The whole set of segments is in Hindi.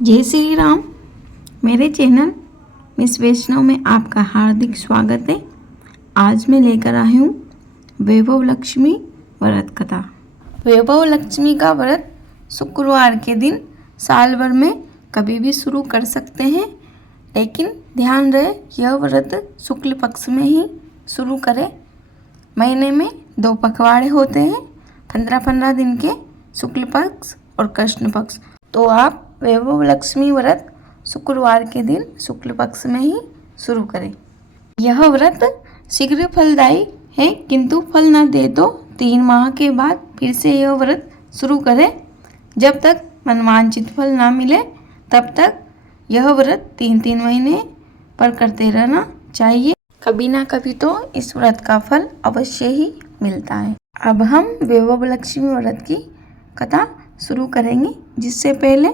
जय श्री राम। मेरे चैनल मिस वैष्णव में आपका हार्दिक स्वागत है। आज मैं लेकर आई हूँ वैभव लक्ष्मी व्रत कथा। वैभव लक्ष्मी का व्रत शुक्रवार के दिन साल भर में कभी भी शुरू कर सकते हैं, लेकिन ध्यान रहे यह व्रत शुक्ल पक्ष में ही शुरू करें। महीने में 2 पखवाड़े होते हैं, 15-15 दिन के शुक्ल पक्ष और कृष्ण पक्ष। तो आप वैभव लक्ष्मी व्रत शुक्रवार के दिन शुक्ल पक्ष में ही शुरू करें। यह व्रत शीघ्र फलदायी है, किंतु फल न दे तो 3 माह के बाद फिर से यह व्रत शुरू करें। जब तक मनवांछित फल न मिले तब तक यह व्रत 3-3 महीने पर करते रहना चाहिए। कभी ना कभी तो इस व्रत का फल अवश्य ही मिलता है। अब हम वैभव लक्ष्मी व्रत की कथा शुरू करेंगे। जिससे पहले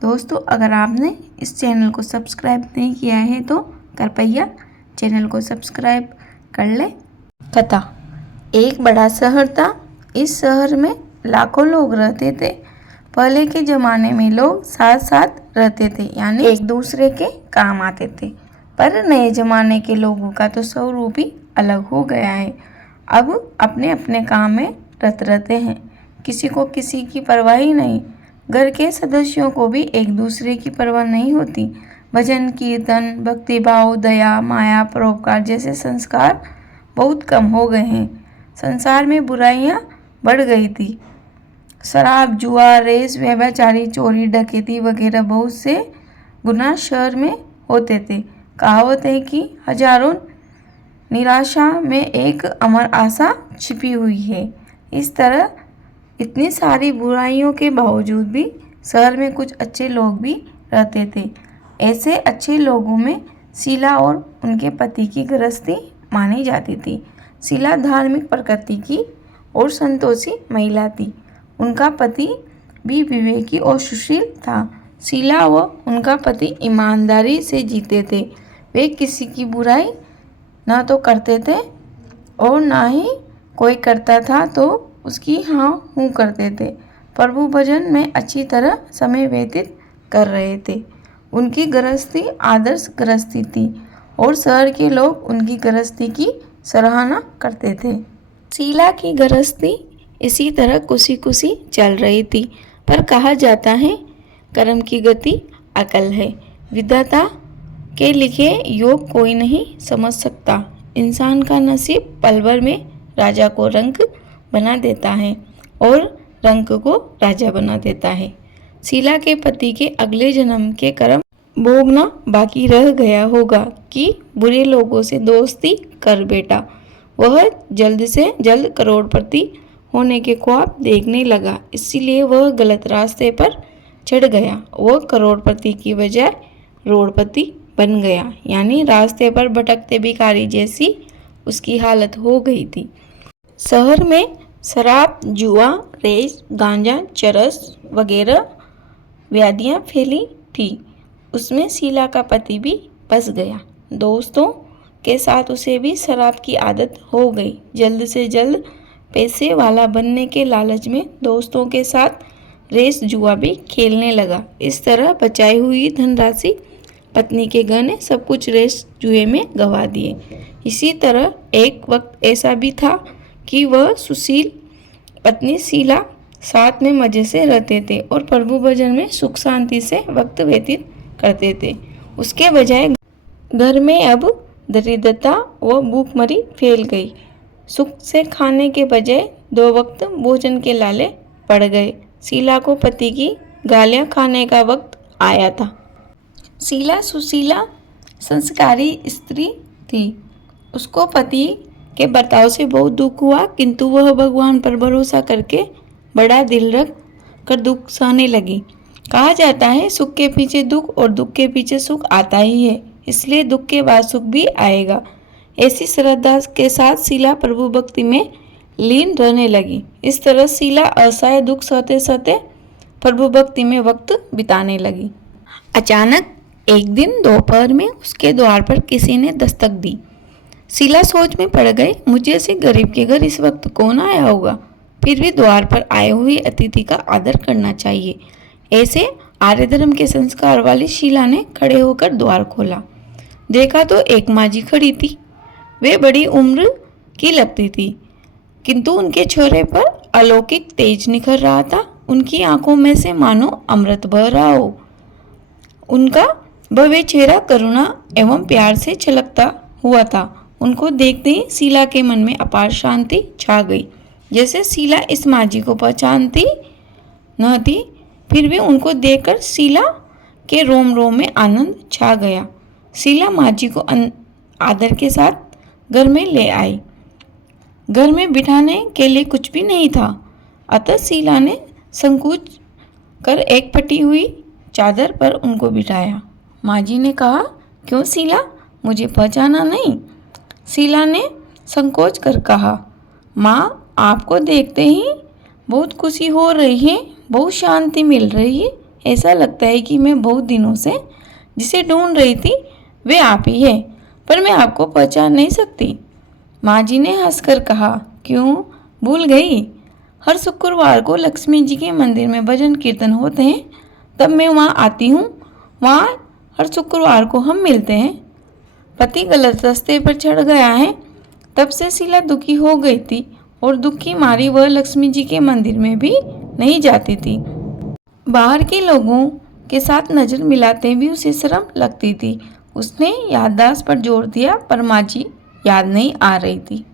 दोस्तों, अगर आपने इस चैनल को सब्सक्राइब नहीं किया है तो कृपया चैनल को सब्सक्राइब कर ले। कथा। एक बड़ा शहर था। इस शहर में लाखों लोग रहते थे। पहले के ज़माने में लोग साथ साथ रहते थे, यानी एक दूसरे के काम आते थे। पर नए ज़माने के लोगों का तो स्वरूप ही अलग हो गया है। अब अपने अपने काम में रत रहते हैं, किसी को किसी की परवाह ही नहीं। घर के सदस्यों को भी एक दूसरे की परवाह नहीं होती। भजन कीर्तन, भक्तिभाव, दया, माया, परोपकार जैसे संस्कार बहुत कम हो गए हैं। संसार में बुराइयां बढ़ गई थी। शराब, जुआ, रेस, व्यभिचारी, चोरी, डकैती वगैरह बहुत से गुनाह शहर में होते थे। कहावत है कि हजारों निराशा में एक अमर आशा छिपी हुई है। इस तरह इतनी सारी बुराइयों के बावजूद भी शहर में कुछ अच्छे लोग भी रहते थे। ऐसे अच्छे लोगों में शीला और उनके पति की गृहस्थी मानी जाती थी। शीला धार्मिक प्रकृति की और संतोषी महिला थी। उनका पति भी विवेकी और सुशील था। शीला व उनका पति ईमानदारी से जीते थे। वे किसी की बुराई न तो करते थे और न ही कोई करता था तो उसकी हाँ हूँ करते थे। प्रभु भजन में अच्छी तरह समय व्यतीत कर रहे थे। उनकी गृहस्थी आदर्श गृहस्थी थी और शहर के लोग उनकी गृहस्थी की सराहना करते थे। शीला की गृहस्थी इसी तरह खुशी खुशी चल रही थी। पर कहा जाता है कर्म की गति अकल है। विधाता के लिखे योग कोई नहीं समझ सकता। इंसान का नसीब पल भर में राजा को रंक बना देता है और रंक को राजा बना देता है। शीला के पति के अगले जन्म के कर्म भोगना बाकी रह गया होगा कि बुरे लोगों से दोस्ती कर बैठा। वह जल्द से जल्द करोड़पति होने के ख्वाब देखने लगा, इसीलिए वह गलत रास्ते पर चढ़ गया। वह करोड़पति की बजाय रोड़पति बन गया, यानी रास्ते पर भटकते भिखारी जैसी उसकी हालत हो गई थी। शहर में शराब, जुआ, रेस, गांजा, चरस वगैरह व्याधियां फैली थी। उसमें शीला का पति भी फंस गया। दोस्तों के साथ उसे भी शराब की आदत हो गई। जल्द से जल्द पैसे वाला बनने के लालच में दोस्तों के साथ रेस जुआ भी खेलने लगा। इस तरह बचाई हुई धनराशि, पत्नी के गहने, सब कुछ रेस जुए में गंवा दिए। इसी तरह एक वक्त ऐसा भी था कि वह सुशील पत्नी शीला साथ में मजे से रहते थे और प्रभु भजन में सुख शांति से वक्त व्यतीत करते थे। उसके बजाय घर में अब दरिद्रता व भूखमरी फैल गई। सुख से खाने के बजाय 2 वक्त भोजन के लाले पड़ गए। शीला को पति की गालियां खाने का वक्त आया था। शीला सुशीला संस्कारी स्त्री थी। उसको पति के बर्ताव से बहुत दुख हुआ, किंतु वह भगवान पर भरोसा करके बड़ा दिल रख कर दुख सहने लगी। कहा जाता है सुख के पीछे दुख और दुख के पीछे सुख आता ही है, इसलिए दुख के बाद सुख भी आएगा। ऐसी श्रद्धा के साथ शीला प्रभु भक्ति में लीन रहने लगी। इस तरह शीला असहाय दुख सहते सहते प्रभु भक्ति में वक्त बिताने लगी। अचानक एक दिन दोपहर में उसके द्वार पर किसी ने दस्तक दी। शीला सोच में पड़ गई, मुझे से गरीब के घर इस वक्त कौन आया होगा। फिर भी द्वार पर आए हुए अतिथि का आदर करना चाहिए। ऐसे आर्य धर्म के संस्कार वाली शीला ने खड़े होकर द्वार खोला। देखा तो एक माँ जी खड़ी थी। वे बड़ी उम्र की लगती थी, किंतु उनके चेहरे पर अलौकिक तेज निखर रहा था। उनकी आंखों में से मानो अमृत बह रहा हो। उनका भव्य चेहरा करुणा एवं प्यार से छलकता हुआ था। उनको देखते ही शीला के मन में अपार शांति छा गई। जैसे शीला इस माँ जी को पहचानती न थी, फिर भी उनको देखकर शीला के रोम रोम में आनंद छा गया। शीला माँ जी को आदर के साथ घर में ले आई। घर में बिठाने के लिए कुछ भी नहीं था, अतः शीला ने संकोच कर एक फटी हुई चादर पर उनको बिठाया। माँ जी ने कहा, क्यों शीला, मुझे पहचाना नहीं? शीला ने संकोच कर कहा, माँ, आपको देखते ही बहुत खुशी हो रही है, बहुत शांति मिल रही है। ऐसा लगता है कि मैं बहुत दिनों से जिसे ढूंढ रही थी वे आप ही है, पर मैं आपको पहचान नहीं सकती। माँ जी ने हंसकर कहा, क्यों, भूल गई? हर शुक्रवार को लक्ष्मी जी के मंदिर में भजन कीर्तन होते हैं, तब मैं वहाँ आती हूँ। वहाँ हर शुक्रवार को हम मिलते हैं। पति गलत रास्ते पर चढ़ गया है, तब से शीला दुखी हो गई थी और दुख की मारी वह लक्ष्मी जी के मंदिर में भी नहीं जाती थी। बाहर के लोगों के साथ नजर मिलाते भी उसे शर्म लगती थी। उसने याददाश्त पर जोर दिया, पर माँ जी याद नहीं आ रही थी।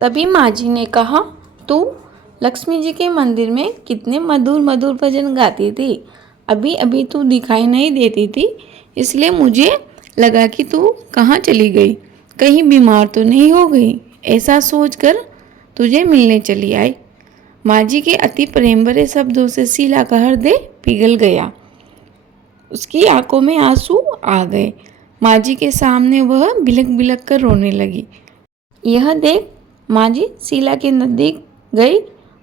तभी माँ जी ने कहा, तू लक्ष्मी जी के मंदिर में कितने मधुर मधुर भजन गाती थी। अभी अभी तू दिखाई नहीं देती थी, इसलिए मुझे लगा कि तू कहाँ चली गई, कहीं बीमार तो नहीं हो गई। ऐसा सोचकर तुझे मिलने चली आई। माँ जी के अति प्रेम भरे शब्दों से शीला का हृदय पिघल गया। उसकी आंखों में आंसू आ गए। माँ जी के सामने वह बिलख बिलख कर रोने लगी। यह देख माँ जी शीला के नजदीक गई।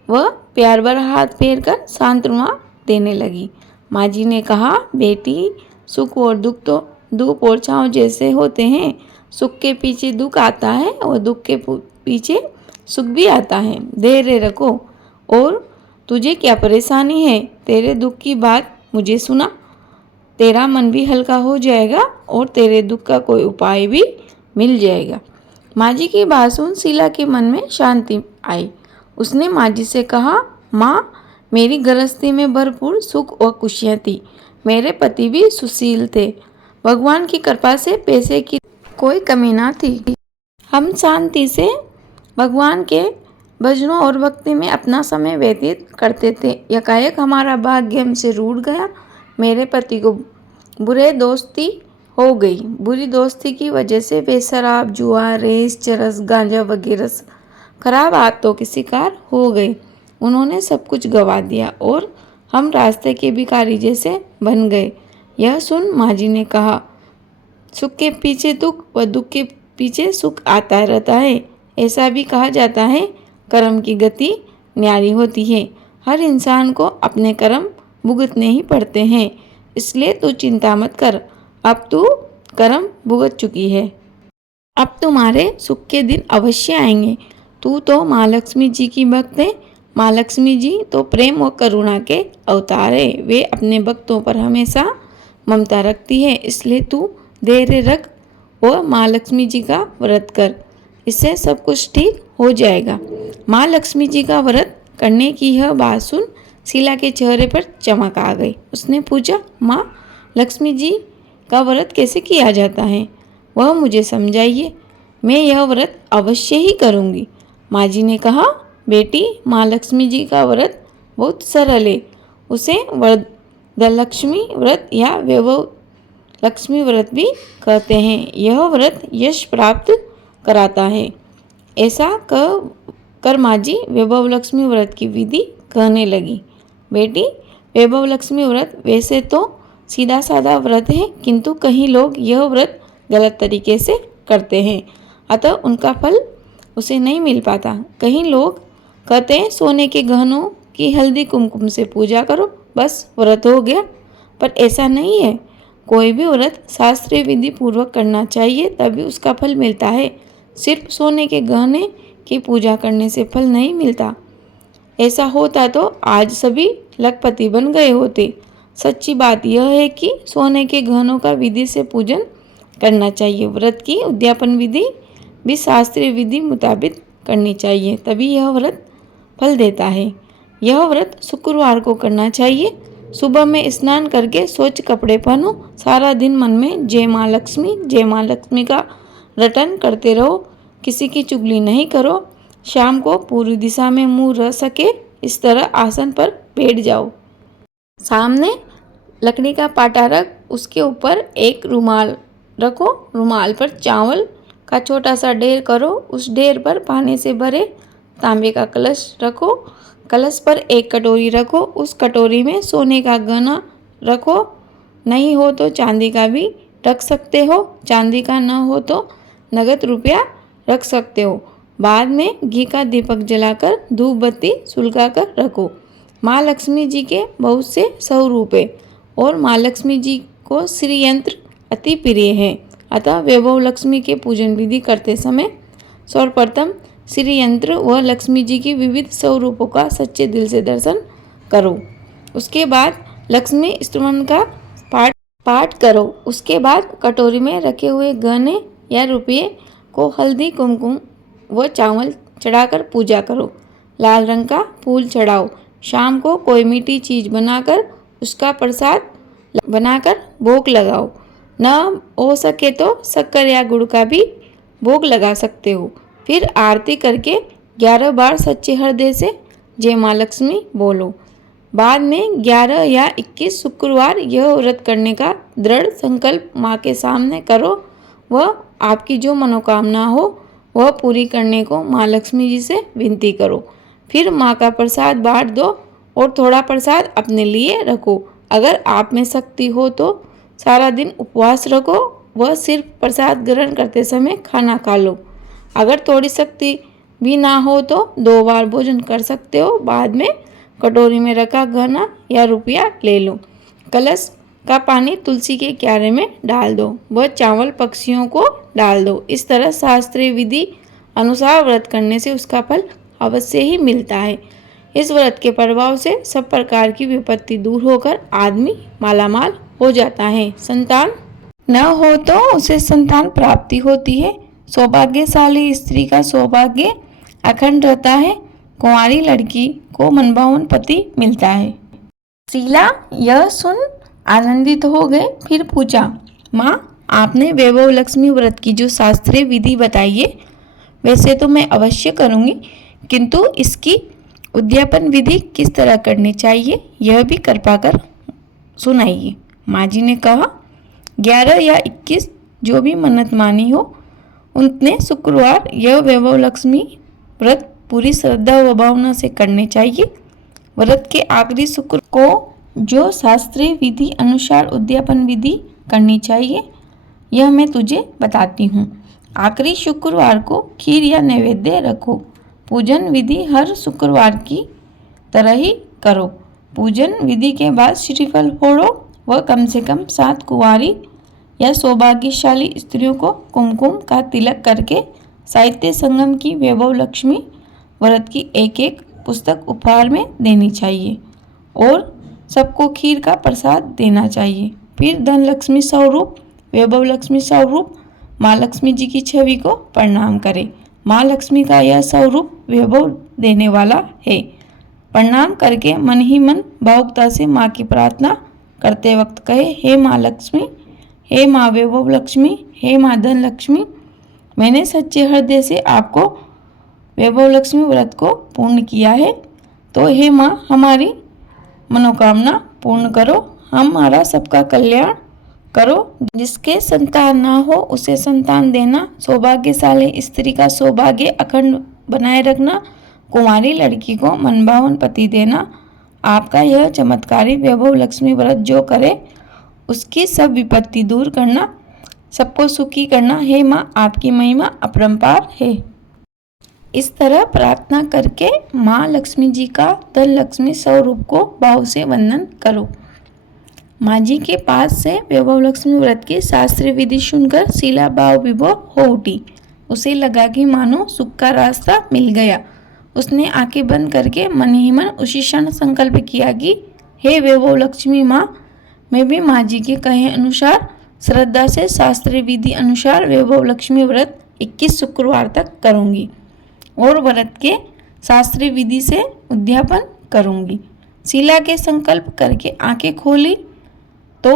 वह प्यार भरा हाथ फेर कर सांत्वना देने लगी। माँ जी ने कहा, बेटी, सुख और दुख तो धूप और छांव जैसे होते हैं। सुख के पीछे दुख आता है और दुख के पीछे सुख भी आता है। धैर्य रखो। और तुझे क्या परेशानी है? तेरे दुख की बात मुझे सुना, तेरा मन भी हल्का हो जाएगा और तेरे दुख का कोई उपाय भी मिल जाएगा। माँ जी की बात सुन शीला के मन में शांति आई। उसने माँ जी से कहा, माँ, मेरी गृहस्थी में भरपूर सुख और खुशियाँ थी। मेरे पति भी सुशील थे। भगवान की कृपा से पैसे की कोई कमी ना थी। हम शांति से भगवान के भजनों और भक्ति में अपना समय व्यतीत करते थे। एकाएक हमारा भाग्य हमसे रूठ गया। मेरे पति को बुरी दोस्ती की वजह से वे शराब, जुआ, रेस, चरस, गांजा वगैरह खराब आदतों के शिकार हो गए। उन्होंने सब कुछ गंवा दिया और हम रास्ते के भिखारी जैसे बन गए। यह सुन माँ जी ने कहा, सुख के पीछे दुख व दुख के पीछे सुख आता रहता है। ऐसा भी कहा जाता है, कर्म की गति न्यारी होती है। हर इंसान को अपने कर्म भुगतने ही पड़ते हैं, इसलिए तू चिंता मत कर। अब तू कर्म भुगत चुकी है, अब तुम्हारे सुख के दिन अवश्य आएंगे। तू तो माँ लक्ष्मी जी की भक्त है। माँ लक्ष्मी जी तो प्रेम और करुणा के अवतार है। वे अपने भक्तों पर हमेशा ममता रखती है, इसलिए तू धैर्य रख और माँ लक्ष्मी जी का व्रत कर। इससे सब कुछ ठीक हो जाएगा। माँ लक्ष्मी जी का व्रत करने की यह बात सुन शीला के चेहरे पर चमक आ गई। उसने पूछा, माँ, लक्ष्मी जी का व्रत कैसे किया जाता है? वह मुझे समझाइए, मैं यह व्रत अवश्य ही करूँगी। माँ जी ने कहा, बेटी, माँ लक्ष्मी जी का व्रत बहुत सरल है। उसे वरदलक्ष्मी व्रत या वैभव लक्ष्मी व्रत भी कहते हैं। यह व्रत यश प्राप्त कराता है। ऐसा कर माँ जी वैभव लक्ष्मी व्रत की विधि कहने लगी। बेटी, वैभव लक्ष्मी व्रत वैसे तो सीधा साधा व्रत है, किंतु कई लोग यह व्रत गलत तरीके से करते हैं, अतः उनका फल उसे नहीं मिल पाता। कई लोग कहते हैं सोने के गहनों की हल्दी कुमकुम से पूजा करो, बस व्रत हो गया, पर ऐसा नहीं है। कोई भी व्रत शास्त्रीय विधि पूर्वक करना चाहिए, तभी उसका फल मिलता है। सिर्फ सोने के गहने की पूजा करने से फल नहीं मिलता। ऐसा होता तो आज सभी लखपति बन गए होते। सच्ची बात यह है कि सोने के गहनों का विधि से पूजन करना चाहिए। व्रत की उद्यापन विधि भी शास्त्रीय विधि मुताबिक करनी चाहिए, तभी यह व्रत फल देता है। यह व्रत शुक्रवार को करना चाहिए। सुबह में स्नान करके स्वच्छ कपड़े पहनो। सारा दिन मन में जय माँ लक्ष्मी का रटन करते रहो। किसी की चुगली नहीं करो। शाम को पूर्वी दिशा में मुंह रह सके इस तरह आसन पर बैठ जाओ। सामने लकड़ी का पाटा रख उसके ऊपर एक रुमाल रखो। रुमाल पर चावल का छोटा सा ढेर करो। उस ढेर पर पानी से भरे तांबे का कलश रखो। कलश पर एक कटोरी रखो। उस कटोरी में सोने का गहना रखो। नहीं हो तो चांदी का भी रख सकते हो। चांदी का न हो तो नगद रुपया रख सकते हो। बाद में घी का दीपक जलाकर धूप बत्ती सुलगाकर रखो। माँ लक्ष्मी जी के बहुत से स्वरूप है और माँ लक्ष्मी जी को श्री यंत्र अति प्रिय है। अतः वैभव लक्ष्मी के पूजन विधि करते समय सर्वप्रथम श्री यंत्र व लक्ष्मी जी की विविध स्वरूपों का सच्चे दिल से दर्शन करो। उसके बाद लक्ष्मी स्तोत्र का पाठ करो। उसके बाद कटोरी में रखे हुए गहने या रुपये को हल्दी कुमकुम व चावल चढ़ाकर पूजा करो। लाल रंग का फूल चढ़ाओ। शाम को कोई मीठी चीज़ बनाकर उसका प्रसाद बनाकर भोग लगाओ। न हो सके तो शक्कर या गुड़ का भी भोग लगा सकते हो। फिर आरती करके 11 बार सच्चे हृदय से जय माँ लक्ष्मी बोलो। बाद में 11 या 21 शुक्रवार यह व्रत करने का दृढ़ संकल्प माँ के सामने करो। वह आपकी जो मनोकामना हो वह पूरी करने को माँ लक्ष्मी जी से विनती करो। फिर माँ का प्रसाद बांट दो और थोड़ा प्रसाद अपने लिए रखो। अगर आप में शक्ति हो तो सारा दिन उपवास रखो। वह सिर्फ प्रसाद ग्रहण करते समय खाना खा लो। अगर थोड़ी शक्ति भी ना हो तो 2 बार भोजन कर सकते हो। बाद में कटोरी में रखा गहना या रुपया ले लो। कलश का पानी तुलसी के क्यारे में डाल दो। वह चावल पक्षियों को डाल दो। इस तरह शास्त्रीय विधि अनुसार व्रत करने से उसका फल अवश्य ही मिलता है। इस व्रत के प्रभाव से सब प्रकार की विपत्ति दूर होकर आदमी मालामाल हो जाता है। संतान न हो तो उसे संतान प्राप्ति होती है। सौभाग्यशाली स्त्री का सौभाग्य अखंड रहता है। कुंवारी लड़की को मनभावन पति मिलता है। शीला यह सुन आनंदित हो गए। फिर पूछा, माँ आपने वैभव लक्ष्मी व्रत की जो शास्त्रीय विधि बताई है वैसे तो मैं अवश्य करूँगी, किंतु इसकी उद्यापन विधि किस तरह करनी चाहिए यह भी कृपा कर सुनाइए। माँ जी ने कहा, 11 या 21 जो भी मन्नत मानी हो उनने शुक्रवार यह वैभव लक्ष्मी व्रत पूरी श्रद्धा व भावना से करने चाहिए। व्रत के आखिरी शुक्र को जो शास्त्रीय विधि अनुसार उद्यापन विधि करनी चाहिए यह मैं तुझे बताती हूँ। आखिरी शुक्रवार को खीर या नैवेद्य रखो। पूजन विधि हर शुक्रवार की तरह ही करो। पूजन विधि के बाद श्रीफल फोड़ो व कम से कम 7 कुंवारी या सौभाग्यशाली स्त्रियों को कुमकुम का तिलक करके साहित्य संगम की वैभव लक्ष्मी व्रत की एक पुस्तक उपहार में देनी चाहिए और सबको खीर का प्रसाद देना चाहिए। फिर धन लक्ष्मी स्वरूप वैभव लक्ष्मी स्वरूप माँ लक्ष्मी जी की छवि को प्रणाम करें। माँ लक्ष्मी का यह स्वरूप वैभव देने वाला है। प्रणाम करके मन ही मन भावुकता से माँ की प्रार्थना करते वक्त कहे, हे माँ लक्ष्मी, हे माँ वैभव लक्ष्मी, हे माँ धन लक्ष्मी, मैंने सच्चे हृदय से आपको वैभव लक्ष्मी व्रत को पूर्ण किया है, तो हे माँ हमारी मनोकामना पूर्ण करो, हमारा सबका कल्याण करो। जिसके संतान ना हो उसे संतान देना, सौभाग्यशाली स्त्री का सौभाग्य अखंड बनाए रखना, कुंवारी लड़की को मनभावन पति देना। आपका यह चमत्कारी वैभव लक्ष्मी व्रत जो करे उसकी सब विपत्ति दूर करना, सबको सुखी करना। हे माँ आपकी महिमा अपरंपार है। इस तरह प्रार्थना करके माँ लक्ष्मी जी का धन लक्ष्मी स्वरूप को भाव से वंदन करो। माँ जी के पास से वैभव लक्ष्मी व्रत की शास्त्रीय विधि सुनकर शीला भाव विभोर हो उठी। उसे लगा कि मानो सुख का रास्ता मिल गया। उसने आंखें बंद करके मन ही मन उसी क्षण संकल्प किया कि हे वैभव लक्ष्मी माँ, मैं भी माँ जी के कहे अनुसार श्रद्धा से शास्त्रीय विधि अनुसार वैभव लक्ष्मी व्रत 21 शुक्रवार तक करूँगी और व्रत के शास्त्रीय विधि से उद्यापन करूँगी। शीला के संकल्प करके आंखें खोली तो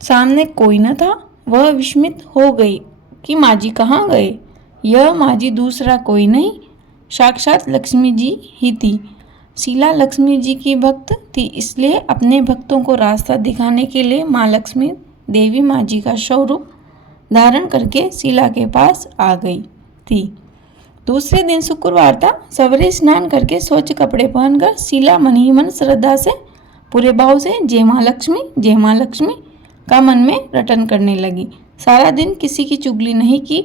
सामने कोई न था। वह विस्मित हो गई कि माँ जी कहाँ गए। यह माँ जी दूसरा कोई नहीं, साक्षात लक्ष्मी जी ही थी। शीला लक्ष्मी जी की भक्त थी, इसलिए अपने भक्तों को रास्ता दिखाने के लिए माँ लक्ष्मी देवी माँ जी का स्वरूप धारण करके शीला के पास आ गई थी। दूसरे दिन शुक्रवार था। सवेरे स्नान करके स्वच्छ कपड़े पहनकर शीला मन ही मन श्रद्धा से पूरे भाव से जय माँ लक्ष्मी का मन में रटन करने लगी। सारा दिन किसी की चुगली नहीं की।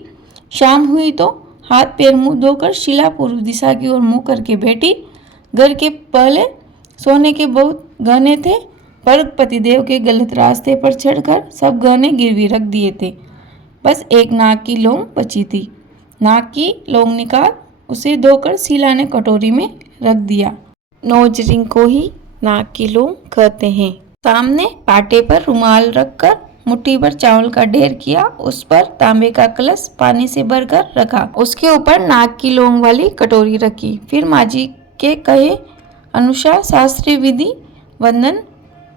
शाम हुई तो हाथ पैर मुंह धोकर शीला पूर्व दिशा की ओर मुंह करके बैठी। घर के पहले सोने के बहुत गहने थे, पर पतिदेव के गलत रास्ते पर चढ़कर सब गहने गिरवी रख दिए थे। बस एक नाक की लौंग बची थी। नाक की लौंग निकाल उसे धोकर शीला ने कटोरी में रख दिया। नोज रिंग को ही नाक की लौंग कहते हैं। सामने पाटे पर रुमाल रखकर मुट्ठी भर चावल का ढेर किया। उस पर तांबे का कलश पानी से भरकर रखा। उसके ऊपर नाक की लौंग वाली कटोरी रखी। फिर माँ जी के कहे अनुसार शास्त्रीय विधि वंदन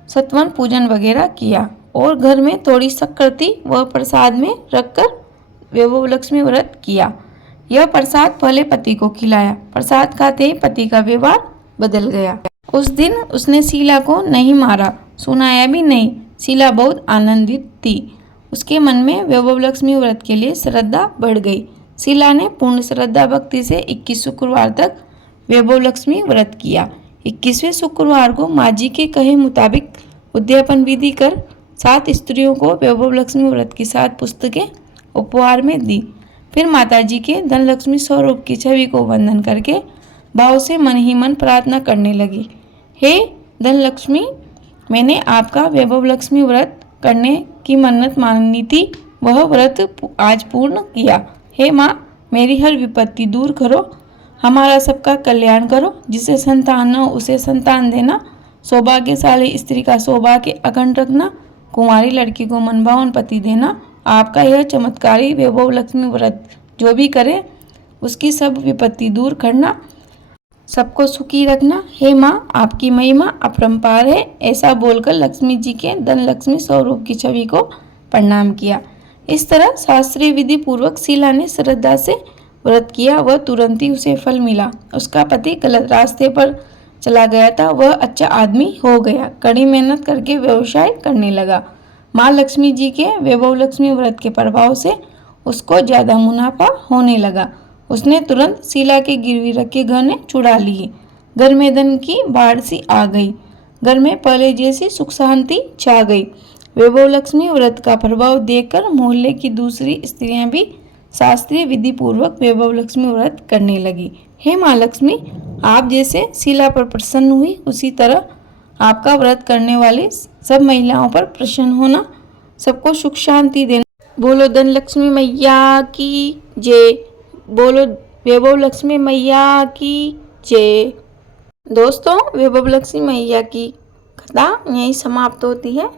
सत्वन पूजन वगैरह किया और घर में थोड़ी शक्कर थी वह प्रसाद में रखकर वैभव लक्ष्मी व्रत किया। यह प्रसाद पहले पति को खिलाया। प्रसाद खाते ही पति का व्यवहार बदल गया। उस दिन उसने शीला को नहीं मारा, सुनाया भी नहीं। शीला बहुत आनंदित थी। उसके मन में वैभव लक्ष्मी व्रत के लिए श्रद्धा बढ़ गई। शीला ने पूर्ण श्रद्धा भक्ति से 21 शुक्रवार तक वैभव लक्ष्मी व्रत किया। 21वें शुक्रवार को माँ जी के कहे मुताबिक उद्यापन विधि कर 7 स्त्रियों को वैभव लक्ष्मी व्रत की 7 पुस्तकें उपहार में दी। फिर माता जी के धन लक्ष्मी स्वरूप की छवि को वंदन करके भाव से मन ही मन प्रार्थना करने लगी। हे धन लक्ष्मी, मैंने आपका वैभव लक्ष्मी व्रत करने की मन्नत मानी थी, वह व्रत आज पूर्ण किया। हे माँ, मेरी हर विपत्ति दूर करो, हमारा सबका कल्याण करो। जिसे संतान न उसे संतान देना, सौभाग्यशाली स्त्री का सौभाग्य अखंड रखना, कुंवारी लड़की को मनभावन पति देना। आपका यह चमत्कारी वैभव लक्ष्मी व्रत जो भी करे उसकी सब विपत्ति दूर करना, सबको सुखी रखना। हे माँ, आपकी महिमा अपरंपार है। ऐसा बोलकर लक्ष्मी जी के धन लक्ष्मी स्वरूप की छवि को प्रणाम किया। इस तरह शास्त्रीय विधि पूर्वक शीला ने श्रद्धा से व्रत किया। वह तुरंत ही उसे फल मिला। उसका पति गलत रास्ते पर चला गया था, वह अच्छा आदमी हो गया। कड़ी मेहनत करके व्यवसाय करने लगा। माँ लक्ष्मी जी के वैभव लक्ष्मी व्रत के प्रभाव से उसको ज्यादा मुनाफा होने लगा। उसने तुरंत शीला के गिरवी रखे गहने छुड़ा लिए। घर में धन की बाढ़ सी आ गई। घर में पहले जैसी सुख शांति छा गई। वैभव लक्ष्मी व्रत का प्रभाव देखकर मोहल्ले की दूसरी स्त्रियां भी शास्त्रीय विधि पूर्वक वैभव लक्ष्मी व्रत करने लगी। हे माँ लक्ष्मी, आप जैसे शीला पर प्रसन्न हुई, उसी तरह आपका व्रत करने वाली सब महिलाओं पर प्रसन्न होना, सबको सुख शांति देना। बोलो धन लक्ष्मी मैया की जय। बोलो वैभव लक्ष्मी मैया की जय। दोस्तों, वैभव लक्ष्मी मैया की कथा यहीं समाप्त होती है।